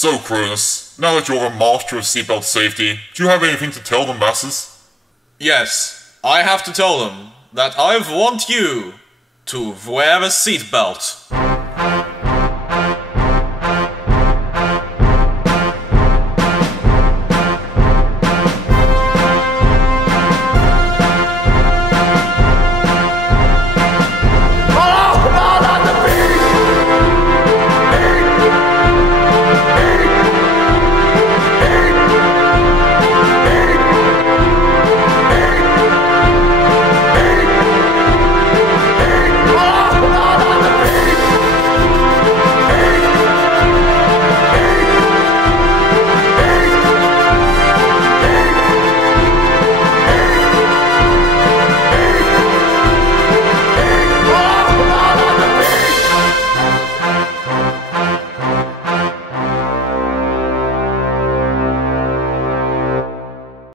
So, Cronus, now that you're a master of seatbelt safety, do you have anything to tell the masses? Yes, I have to tell them that I want you to wear a seatbelt.